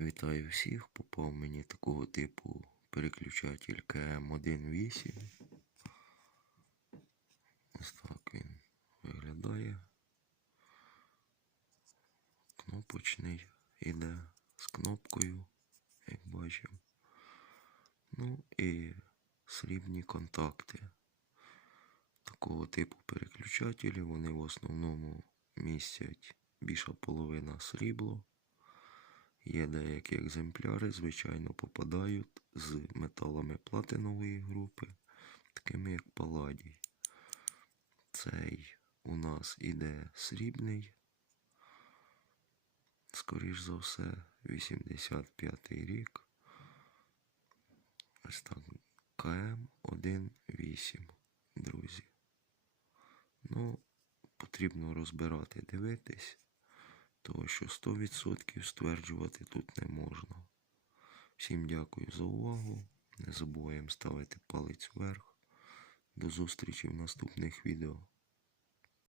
Вітаю всіх. Попав мені такого типу переключатель КМ18. Ось так він виглядає. Кнопочний іде з кнопкою, як бачимо. Ну і срібні контакти. Такого типу переключателі вони в основному містять більша половина срібло. Є деякі екземпляри, звичайно, попадають з металами платинової групи, такими як паладій. Цей у нас іде срібний. Скоріш за все, 85 рік. Ось так. КМ18, друзі. Ну, потрібно розбирати, дивитись того що 100% стверджувати тут не можна. Всім дякую за увагу. Не забуваємо ставити палець вверх. До зустрічі в наступних відео.